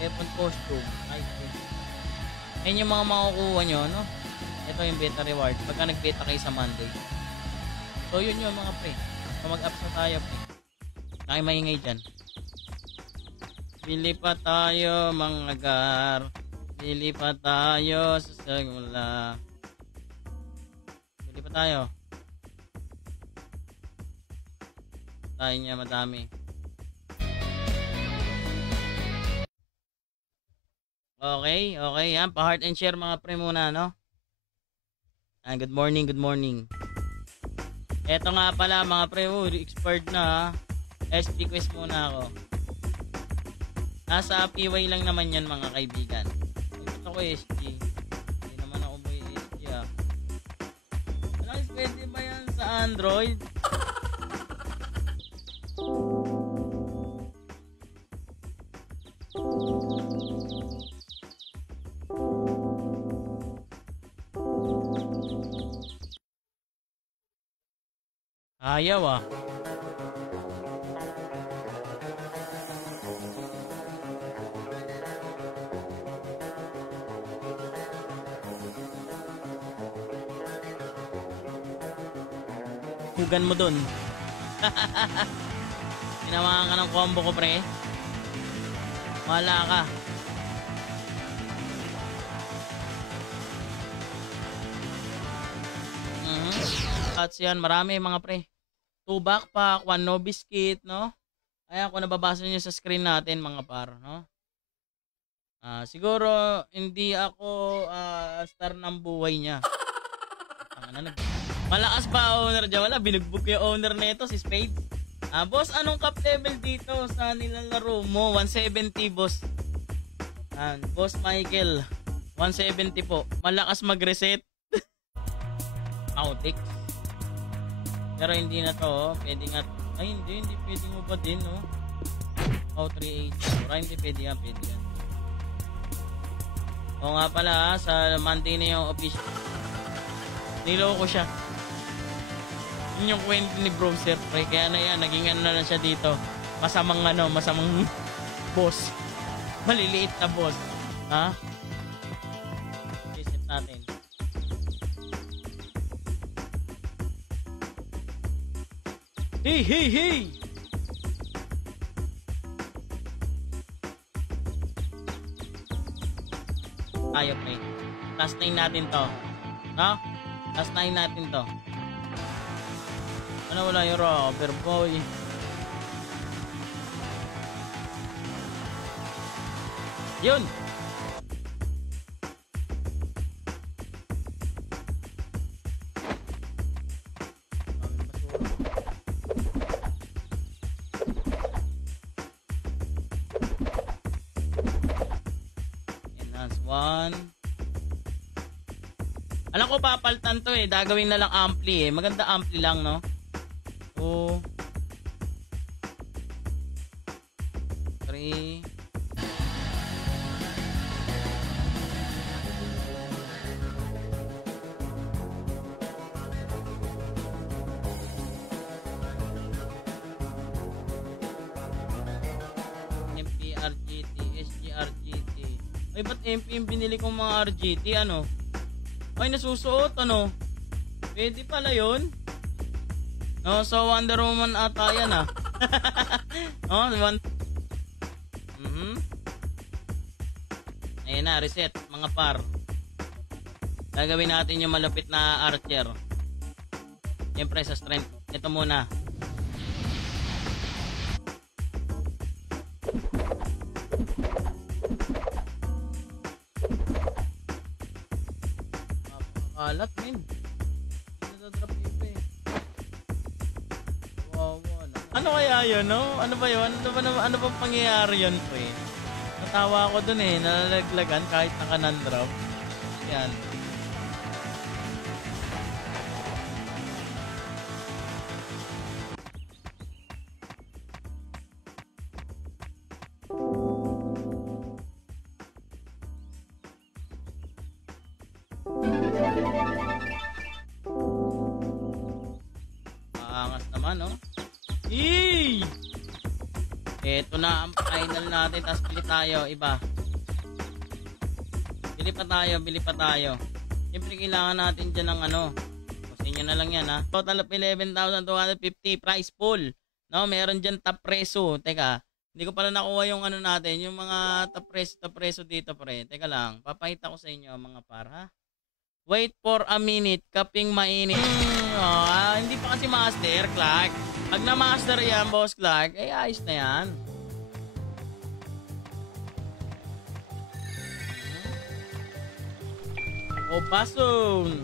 Weapon costume. Nice. Ayan yung mga makukuha nyo, no? Ito yung beta reward. Pagka nag-beta kayo sa Monday. So, yun yung mga pre. So, mag-ups na tayo, pre. Maingay dyan. Bili pa tayo, mga gar. Bili pa tayo sa segula. Bili pa tayo. Tayo niya madami. Okay. Yan. Pa-heart and share mga pre muna, no? Good morning. Eto nga pala mga pre. Expert na, ha? SP quiz muna ako. Nasa PY lang naman yan mga kaibigan. Ito ko SG. Hindi naman ako boy SG, ah. Alam, pwede ba yan sa Android? Ayaw, ah. Hugan mo dun. Ginawa ka ng combo ko, pre. Wala ka. At yan, marami mga pre. 2 backpack, 1 no biscuit, no? Ayan, kung nababasa nyo sa screen natin mga par, no? Siguro hindi ako star ng buhay niya. Malakas pa owner dyan. Wala, binugbog yung owner nito, si Spade. Boss, anong cap level dito sa nilalaro mo? 170, boss. Boss Michael, 170 po. Malakas mag-reset. Autix. Pero hindi na to, oh. Pwede nga. Ay, hindi pwede mo ba din, no? 380. Hindi pwede yan. O nga pala, sa Monday na yung official. Niloko siya. Yun yung kwento ni Browser, pre. Kaya na yan, naging ano na siya dito. Masamang boss. Maliliit na boss. Ha? Reset natin. Hey! Tayo, pre. Last 9 natin to. No? Last 9 natin to. Ano, wala yung robber boy. Yun! Enhance 1. Alam ko papaltan to eh. Gagawin na lang ampli eh. Maganda ampli lang, no? 2 3 MP RGT, SG RGT. Ay, ba't MP yung binili kong mga RGT? Ano? Ay, nasusuot, ano? Pwede pala yun. No, so Wonder Woman ata yan, ah. Oh, Ayan na, reset, mga par. Gagawin natin yung malapit na archer. Siyempre sa strength. Ito muna. Alat, men. Nadadrop yun eh. Wow. Ano kaya yun, no? Ano ba yun? Ano ba pangyayari yun, pre? Natawa ako dun eh. Nalalaglagan kahit naka-non-drop. Yan. Angas naman, no? Eee! Ito na ang final natin. Tapos bili tayo. Iba. Bili pa tayo. Siyempre kailangan natin dyan ng ano. Kasi nyo na lang yan ha. Total of 11,250 price pool. No, meron dyan top preso. Teka, hindi ko pala nakuha yung ano natin. Yung mga top preso dito pre. Teka lang, papakita ko sa inyo mga para. Wait for a minute. Kaping mainit. Hindi pa kasi master, Clark. Pag na-master yan, boss Clark, eh ayos na yan. O bason.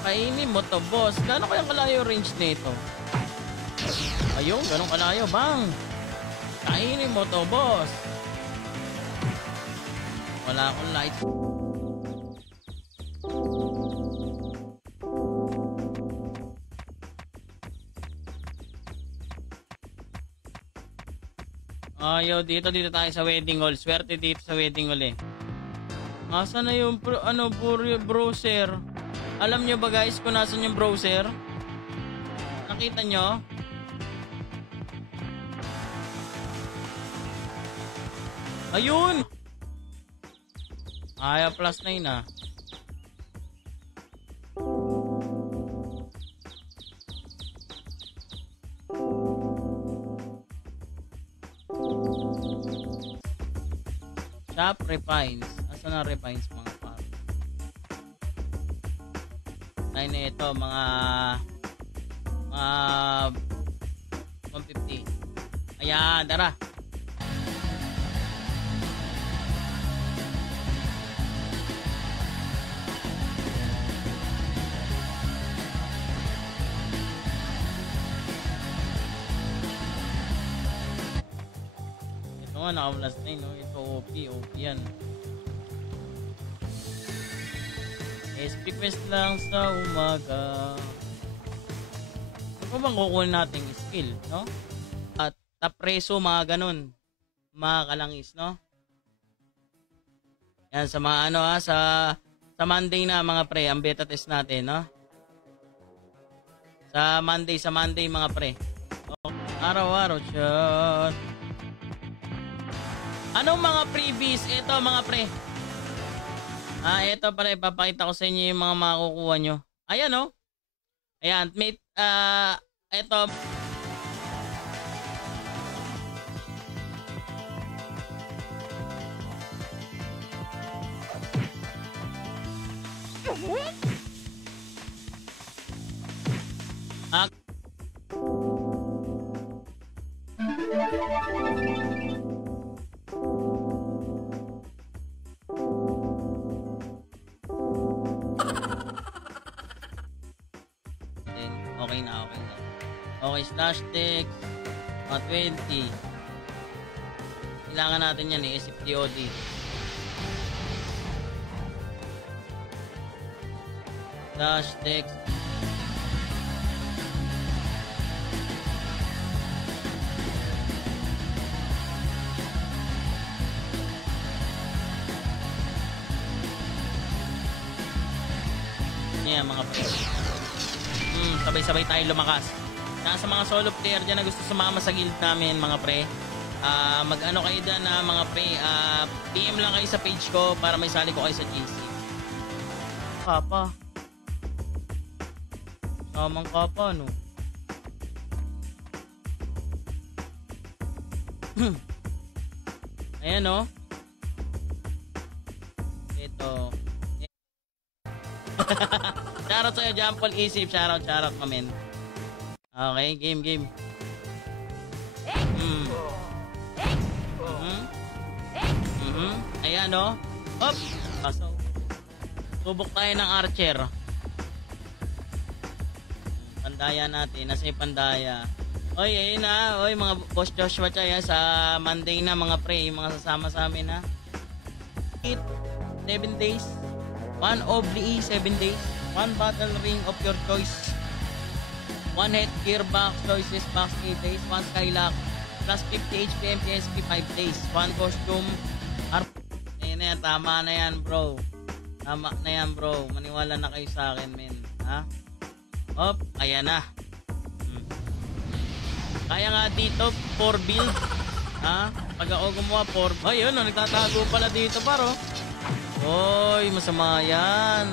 Kainin mo to, boss. Gano'n kaya kalayo range nito? Ayun, gano'n kalayo, bang. Kainin mo to, boss. Wala akong light. Ayaw, dito tayo sa wedding hall. Swerte dito sa wedding hall eh. Asan na yung browser? Alam nyo ba guys kung nasan yung browser? Nakita nyo? Ayun! Plus 9 ah. Shop refines. Asan na refines mga pare? Tayo na ito mga 150. Ayan, tara. Naka-plus 9 no? Ito OP yan. SP quest lang sa umaga. Ano bang kukunin natin skill, no? At top preso, mga ganun. Mga kalangis, no? Yan, sa mga ano sa Monday na mga pre, ang beta test natin, no? Sa Monday mga pre. Araw-araw shot. Anong mga freebies? Ito mga pre. Ito pala ipapakita ko sa inyo yung mga makukuha nyo. Ayan oh. Ayan, mate, ito. Okay na. Okay, slash text 20. Kailangan natin yan eh, SFTOD. Slash text. Yan mga pre. Sabay-sabay tayo lumakas. Sa mga solo player dyan na gusto sumama sa guild namin mga pre, mag-ano kayo dyan na mga pre, PM lang kayo sa page ko para may sali ko kayo sa GC. Kapa. Samang kapa no. Ayan no. Ito. Shoutout sa'yo, Jampol Isip. Shoutout, mamen. Okay, game. Ayan, no? Hop! Paso. Subok tayo ng archer. Pandaya natin. Nasa yung pandaya. Oy, ayun na. Oy, mga boss Joshua Chaya sa Monday na, mga pre. Yung mga sasama sa amin, ha? 7 days. 1 oblique, 7 days. 1 battle ring of your choice. 1 headgear box choices box 8 days. 1 skylock plus 50 HP MPSP 5 days. 1 costume Ayun na yan, tama na yan bro. Tama na yan bro. Maniwala na kayo sa akin men. Ha? Hop, ayan na. Kaya nga dito, 4 build. Ha? Pag ako gumawa 4... Ay, yun, nagtatago pala dito, paro. Oy, masama yan.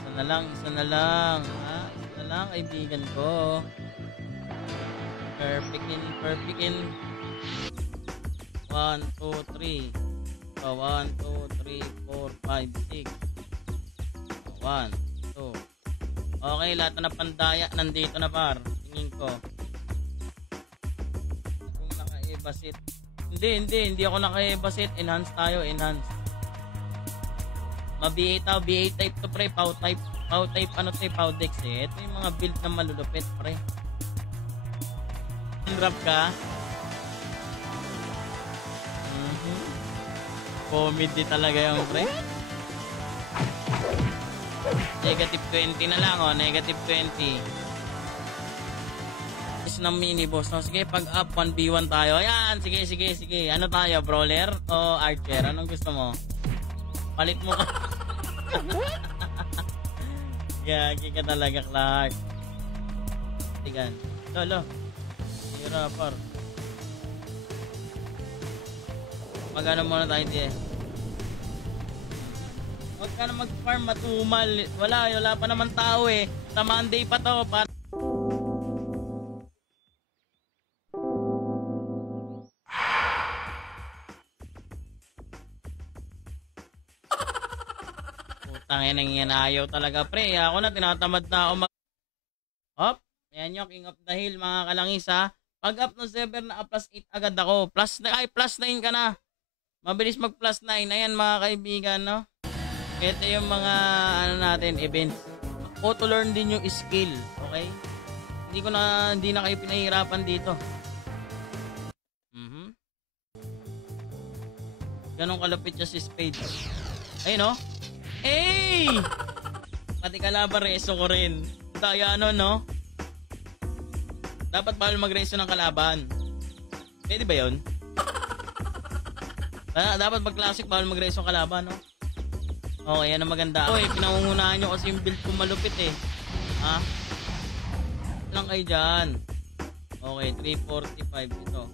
Isa na lang. Ha? Isa na lang, kaibigan ko. Perfect in. 1, 2, 3. So, 1, 2, 3, 4, 5, 6. 1, 2. Okay, lahat na pandaya nandito na par. Tingin ko. Kung naka-ebasit. Hindi ako naka-ebasit. Enhance tayo, enhance. Ma-BA tao, BA type to pre. Pow type, ano to, Pow Dex eh. Ito yung mga build na malulupit pre. Drop ka. Comedy talaga yung pre. Negative 20 na lang negative 20. Is ng mini boss. No? Sige, pag up 1v1 tayo. Ayan, sige. Ano tayo, brawler o archer? Anong gusto mo? Palit mo ka. Gagi ka talaga, Clark. Tigan. Lolo. Hira par. Magano muna tayo diye. Huwag ka na mag-farm matumal. Wala pa naman tao eh. Sa Monday pa to. Putang yan ayaw talaga pre. Ako na tinatamad na ako Hop. Ayan yung King of the Hill mga kalangis ha. Pag up ng server na plus 8 agad ako. Plus 9 ka na. Mabilis mag plus 9. Ayan mga kaibigan, no? Ito yung mga natin events. Auto learn din yung skill, okay? Hindi na kayo pinahihirapan dito. Ganong kalapit siya si Spade. Ayun, no? Hey! Pati kalaban reso ko rin. Daya no? Dapat bawal mag-reso ng kalaban. Pwede ba yun? Dapat mag-classic bawal mag-reso ng kalaban, no? Okay, yan ang maganda. Oy, pinangungunahan nyo kasi yung build ko malupit eh. Ha? Lang kayo dyan. Okay, 345 ito.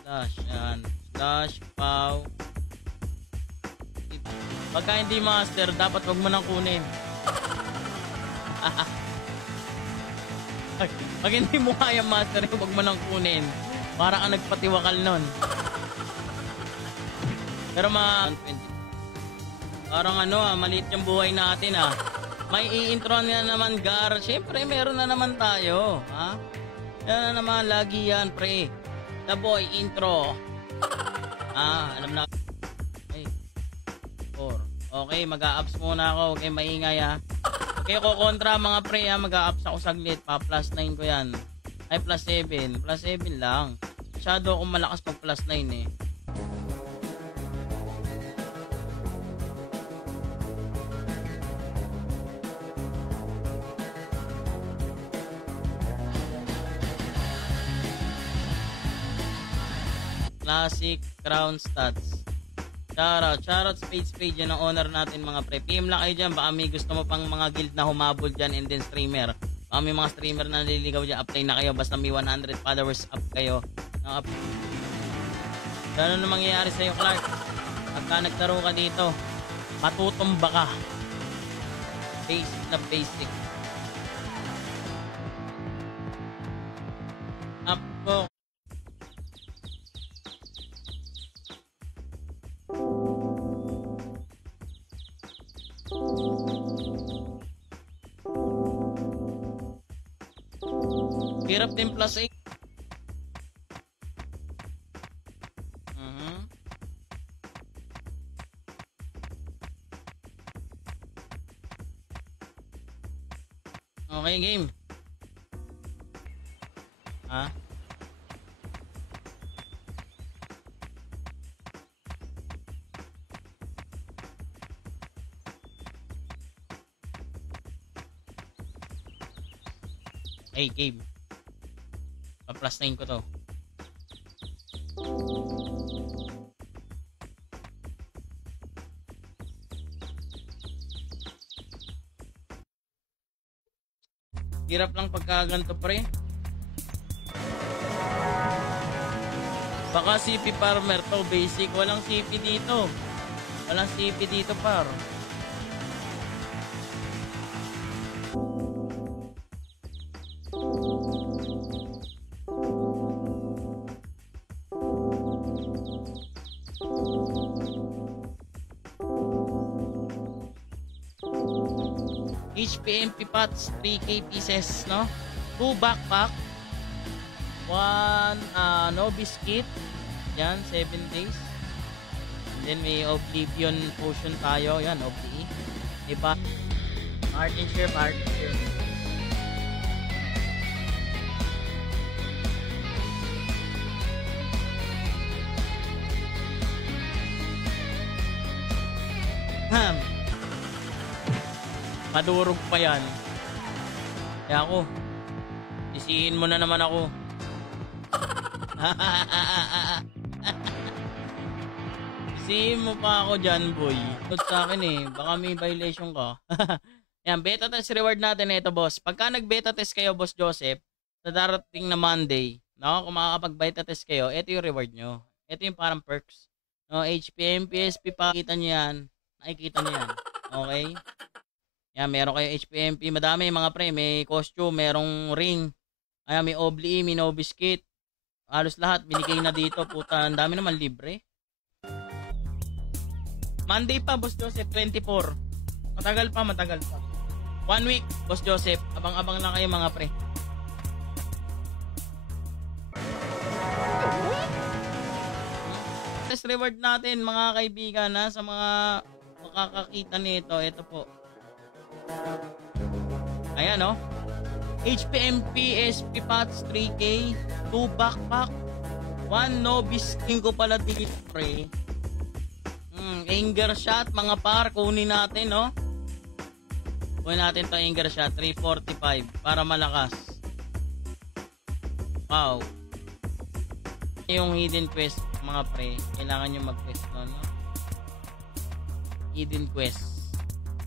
Slash, yan. Slash, pow. Pagka hindi master, dapat wag mo nang kunin. Pag hindi mo kaya master, wag mo nang kunin. Para ka nagpatiwakal nun. Pero parang maliit yung buhay natin May i-intro na naman Gar. Siyempre meron na naman tayo. Ha? Yan na naman, lagi yan pre. The boy intro. Alam na. Ay. 4. Okay, mag-a-ups muna ako. Okay, maingay Okay, ko kontra mga pre mag-a-ups ako saglit. Pa plus 9 ko yan. Ay, plus 7. Plus 7 lang. Masyado akong malakas pag plus 9 eh. Classic Crown Stats. Shoutout Spade yan ang owner natin mga pre. PM lang kayo dyan. Baka may gusto mo pang mga guild na humabol dyan and then streamer. Baka may mga streamer na naliligaw dyan. Apply na kayo. Basta may 100 followers up kayo. Gano'n na mangyayari sa'yo Clark? Pagka nagtaro ka dito, matutumba ka. Basic na basic. Up ko. Hirap din plus 8. Okay, game. Hey, game. Pa-plus 9 ko to. Hirap lang pagka ganito pre. Baka CP farmer to, basic. Walang CP dito. Walang CP dito, par. HPMP pots, 3K pieces, no? 2 backpack, 1 novice kit, yan, 7 days. And then may Oblivion potion tayo, yan, OBE. Diba? Martin share. Madurog pa yan. Kaya ako, sisihin mo na naman ako. Sisihin mo pa ako dyan, boy. Ito sa akin eh, baka may violation ka. Yan, beta test reward natin ito, boss. Pagka nag-beta test kayo, Boss Joseph, sa darating na Monday, no? Kung makakapag-beta test kayo, ito yung reward nyo. Ito yung parang perks. No, HPM, PSP, pakita nyo yan. Nakikita nyo yan. Okay? Yan, meron kayo HPMP. Madami mga pre. May costume, merong ring. Ayan, may Obli, may novice kit. Halos lahat, binigay na dito. Puta, ang dami naman libre. Monday pa, Boss Joseph, 24. Matagal pa. 1 week, Boss Joseph. Abang-abang lang kayo mga pre. Test reward natin mga kaibigan sa mga makakakita nito. Ito po. Ayan, no? HPMP SP Pots 3K, 2 backpack, 1 novice king ko pala dito, pre. Anger shot, mga par, kunin natin, no? Kunin natin to anger shot, 345, para malakas. Wow. Yung hidden quest, mga pre, kailangan nyo mag-quest, no? Hidden quest.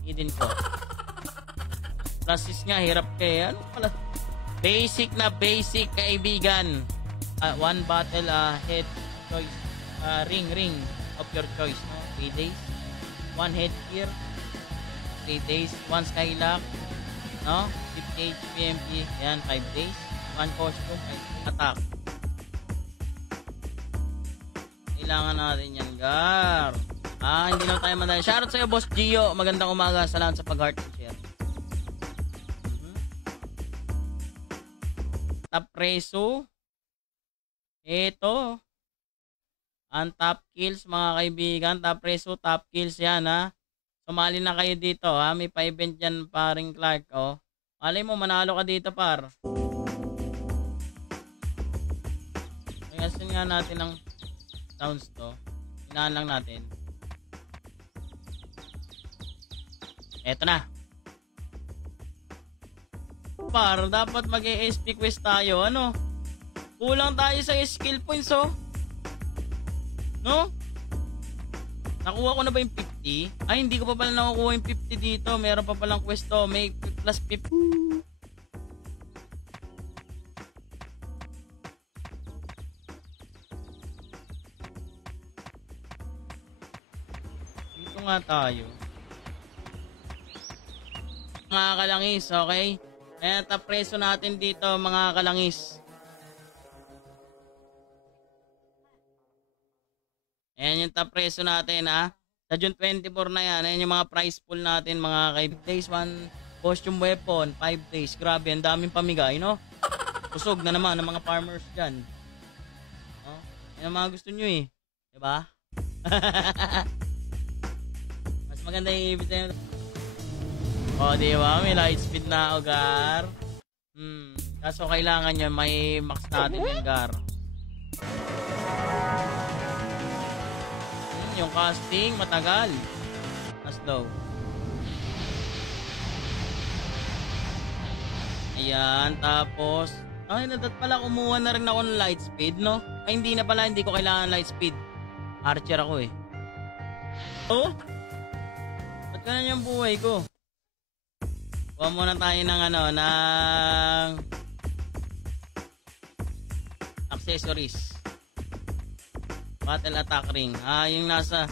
Hidden ko. Process nga, hirap kayo. Ano pala? Basic na basic, kaibigan. 1 bottle head choice. Ring of your choice. No? 3 days. 1 head gear. 3 days. 1 skylock. No? 50 HPMP. Yan, 5 days. 1 costume. 5 attack. Kailangan natin yan, gar. Hindi na tayo madali. Shoutout sa'yo, Boss Gio. Magandang umaga. Salamat sa pag-heart and share. Top preso. Ito. Ang top kills, mga kaibigan. Top preso, top kills yan, ha. Sumali na kayo dito, ha. May pa-event dyan, paring Clark, oh. Malay mo, manalo ka dito, par. Ngayon nga natin ang sounds to. Hinaan lang natin. Eto na. Par, dapat mag-ESP quest tayo. Ano? Kulang tayo sa skill points, oh. No? Nakuha ko na ba yung 50? Ay, hindi ko pa pala nakukuha yung 50 dito. Meron pa palang quest to. May plus 50. Dito nga tayo. Mga kalangis, okay? Ayan, top preso natin dito, mga kalangis. Ayan yung top preso natin, ha? Sa June 24 na yan. Ayan yung mga price pool natin, mga kaibigan. Days 1 costume weapon, 5 days. Grabe, ang daming pamigay, no? Kusog na naman ng mga farmers dyan. No? Yan ang mga gusto nyo, eh. Diba? Mas maganda yung ibig sa'yo. O, diba? May light speed na, gar. Kaso kailangan nyo, may max natin yung gar. Yung casting, matagal. Mas low. Ayan, tapos... Ay, nadat pala, kumuha na rin ako ng light speed, no? Ay, hindi na pala, hindi ko kailangan light speed. Archer ako, eh. Oh? Ba't ganun yung buhay ko? Kuha muna tayo ng ng accessories. Battle attack ring. Yung nasa...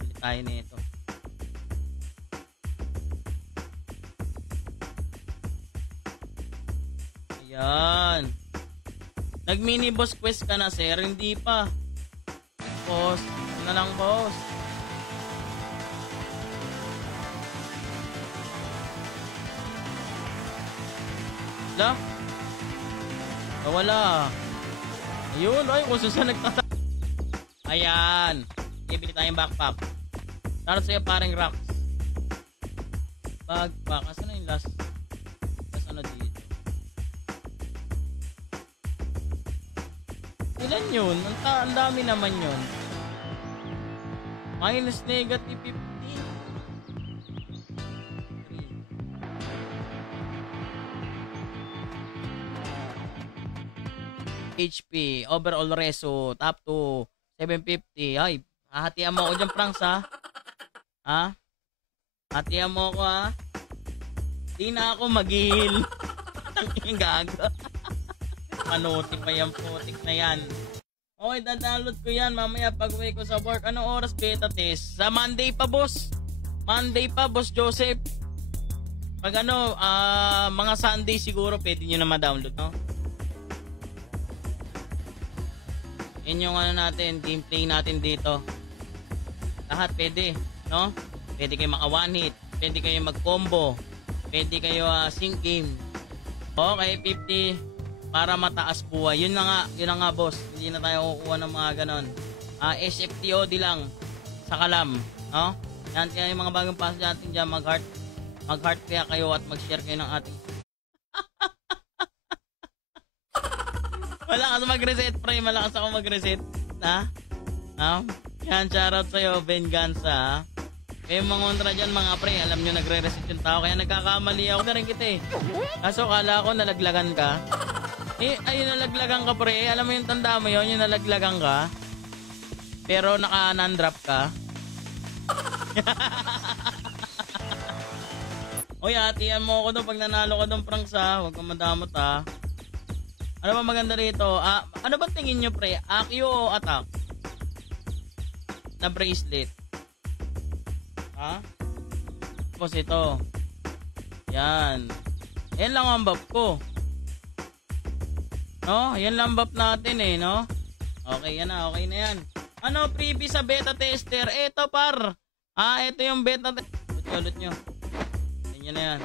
Bili tayo nito. Ayan. Nag-mini boss quest ka na, sir? Hindi pa. Boss. Ano na lang, boss? Wala? Wala. Ayun, ay, kung saan nagtata... Ayan. Ibili tayong backpack. Tarot sa'yo paring rocks. Backpack. Asan na yung last? Asan na dito? Ilan yun? Ang dami naman yun. Minus negative 15. HP, overall reso, top 2, 750. Ay, hahatian mo ako dyan, Franks, ha? Ha? Hatian mo ako, ha? Di na ako mag-heal. Tanging gago. Manuti pa yan, putik na yan. Okay, dadalot ko yan mamaya pag uwi ko sa work. Anong oras beta test? Sa Monday pa, boss. Monday pa, boss Joseph. Pag mga Sunday siguro pwede nyo na ma-download, no? Yan yung gameplay natin dito. Lahat pwede, no? Pwede kayo maka one hit, pwede kayo mag combo, pwede kayo sync game. Okay, 50 para mataas buhay. Yun na nga boss. Hindi na tayo kukuha ng mga ganon. SFTOD lang sa kalam, no? Yan kaya yung mga bagong pasok natin dyan, mag-heart kaya kayo at mag-share kayo ng ating malakas mag-reset, pre. Malakas ako mag-reset. Yan, shoutout sa'yo, Venganza. Yung mga kontra dyan, mga pre, alam nyo, nagre-reset yung tao. Kaya nagkakamali ako na rin kita, eh. Kaso, kala ko nalaglagan ka. Ayun, nalaglagan ka, pre. Alam mo yung tanda mo yun, yung nalaglagan ka. Pero naka-non-drop ka. Uy, hatian mo ako doon pag nanalo ka doon, Franks, ha. Huwag kang madamot, ha. Ano ba maganda rito? Ano ba tingin nyo, pre? Accio o attack? Na bracelet. Ha? Tapos ito. Yan. Yan lang ang buff ko. No? Yan lang buff natin eh, no? Okay, yan na. Okay na yan. Ano, freebie sa beta tester? Eto, par. Ito yung beta tester. Ulit nyo. Yan na yan.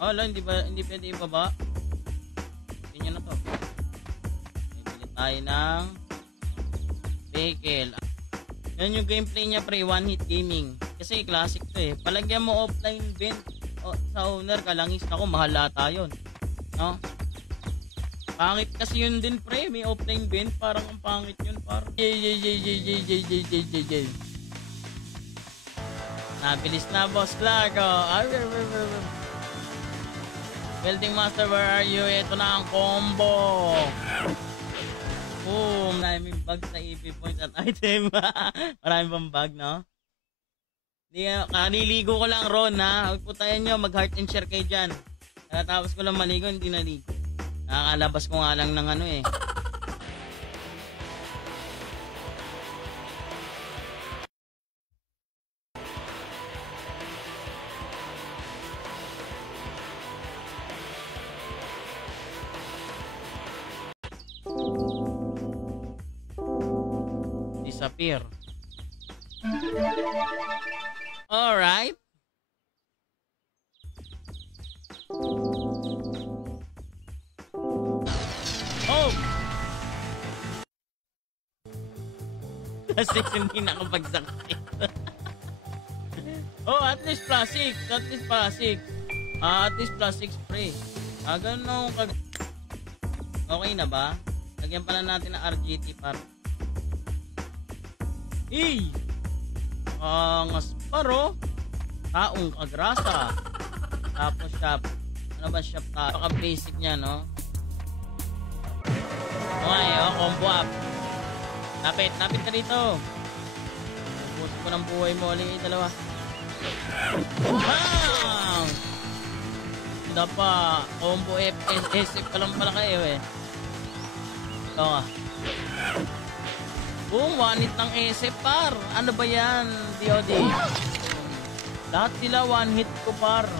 Oh, hindi pwede ibaba. Tingnan na to. Bibili tayo ng vehicle. Yan yung gameplay niya, pre. One hit gaming. Kasi classic to, eh. Palagyan mo offline vent sa owner, kalangis. Ako, mahal ata yun. No? Pangit kasi yun din, pre. May offline vent. Parang ang pangit yun. Parang nabilis na, boss Clark. Building Master, where are you? Ito na ang combo. Boom. Maraming bag sa EP points at item. Maraming pang bag, no? Kaniligo ko lang, Ron, ha? Huwag po tayo nyo. Mag-heart and share kayo dyan. Tapos ko lang maligo, hindi naligo. Nakakalabas ko nga lang ng ano, eh. Disappear. Alright. Oh! Kasi hindi na ako pagsakit. Oh, at least plastic. At least plastic. At least plastic spray. Ganun ako okay na ba? Lagyan pala natin ng RGT para. Ang asparo. Taong kagrasa. Tapos shop. Ano ba shop ta? Paka basic niya, no? Okay, combo up. Napit ka dito. Ubus ko ng buhay mo ulit, dalawa. Bang! Hindi pa. Combo FSF pa lang pala kayo, eh. Ito ka. Boom, one hit ng SF par. Ano ba yan, DOD? Lahat sila one hit ko par.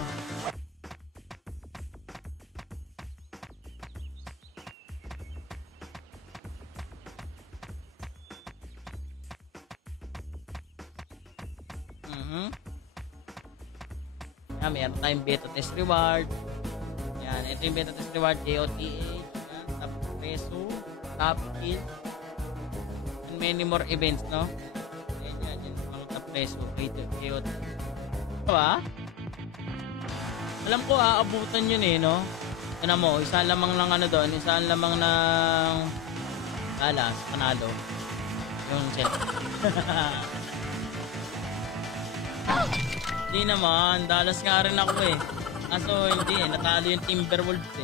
Yan, may airtime beta test reward. Yan, ito yung beta test reward, JOTA. Yan, top peso, top kill. And many more events, no? Yan, mga top peso, JOTA. Ito alam ko aabutan yun no? Yan mo, isa lamang lang doon, isa lamang ng alas, panalo. Yung set. Hindi naman, Dallas nga rin ako Kaso hindi natalo yung Timberwolves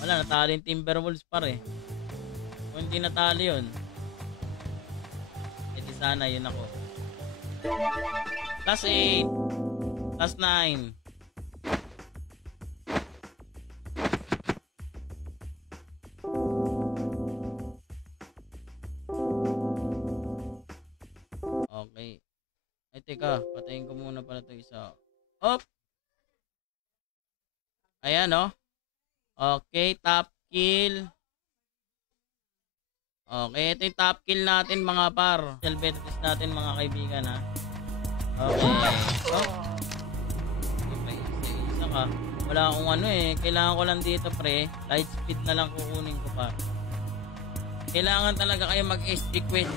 Wala, natalo yung Timberwolves pare. Kung hindi natalo yun, edi sana yun ako. Plus 8. Plus 9. Okay. Ay, teka. Patayin ko muna pala ito isa. Op! Ayan, Okay, top kill. Okay, ito yung top kill natin mga par. Beta test natin mga kaibigan, ha. Okay. Okay, isa ka. Wala akong Kailangan ko lang dito, pre. Light speed na lang kukunin ko, par. Kailangan talaga kayo mag-SD quit.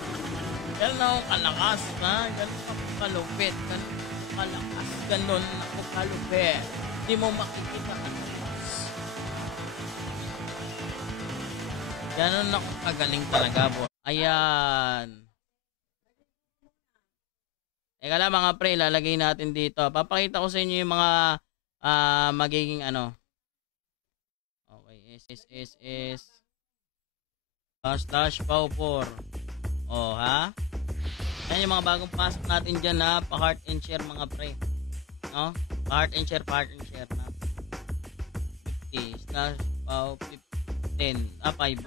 Ganun ako kalakas, ha? Ganun ako kalupit. Ganun ako kalakas. Ganun ako kalupit. Hindi mo makikita kalakas. Ganun ako kagaling talaga, bo. Ayan. Eka lang mga pre, lalagay natin dito. Papakita ko sa inyo yung mga magiging Okay, SSSS / /Pau4. Ha? Yan yung mga bagong pasok natin dyan na pa-heart and share mga pre. No? Pa-heart and share na. 50 / /Pau10. 5.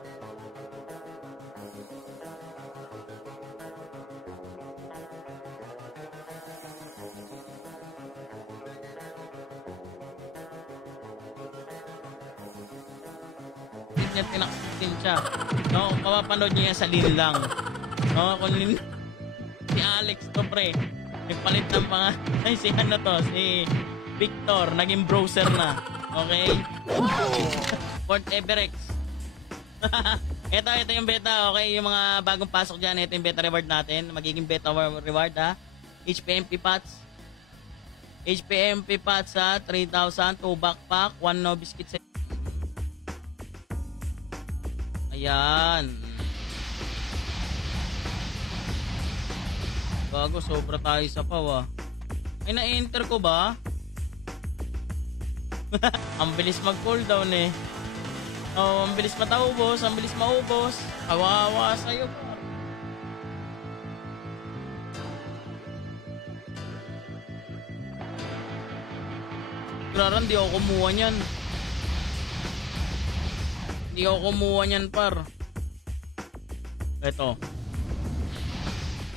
Niya tinaksin siya. No, mapapanood niyo yan sa lin lang. No, kung lin si Alex to pre. Nagpalit ng mga si Victor, naging browser na. Okay? Fort Everex. ito yung beta, okay? Yung mga bagong pasok dyan, ito yung beta reward natin. Magiging beta reward, ha? HPMP pots. HPMP pots, 3,000, 2 backpack, 1 no biscuit set. Ayan. Bago, sobra tayo sa paw, Ay, na-enter ko ba? Ang bilis mag-cooldown ang bilis mataubos, ang bilis maubos. Kawawa sa'yo, par. Klaran, di ako kumuha niyan. Hindi ako kumuha niyan, par.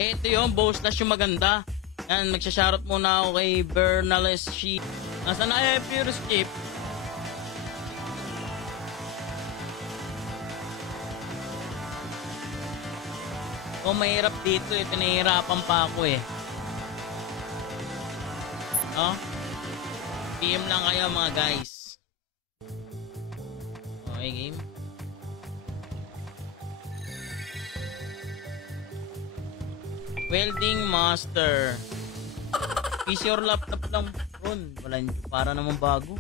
Ito yung bow slash yung maganda. Yan, magsha-shoutout muna ako kay Bernales Sheep. Nasaan na Pure Skip? Kung mahirap dito, pinahirapan pa ako No? PM lang kayo mga guys. Okay, game. Welding Master. PC or laptop lang, Ron. Wala, para naman bago.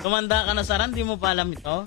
Tumanda ka na, Saran, di mo pa alam ito?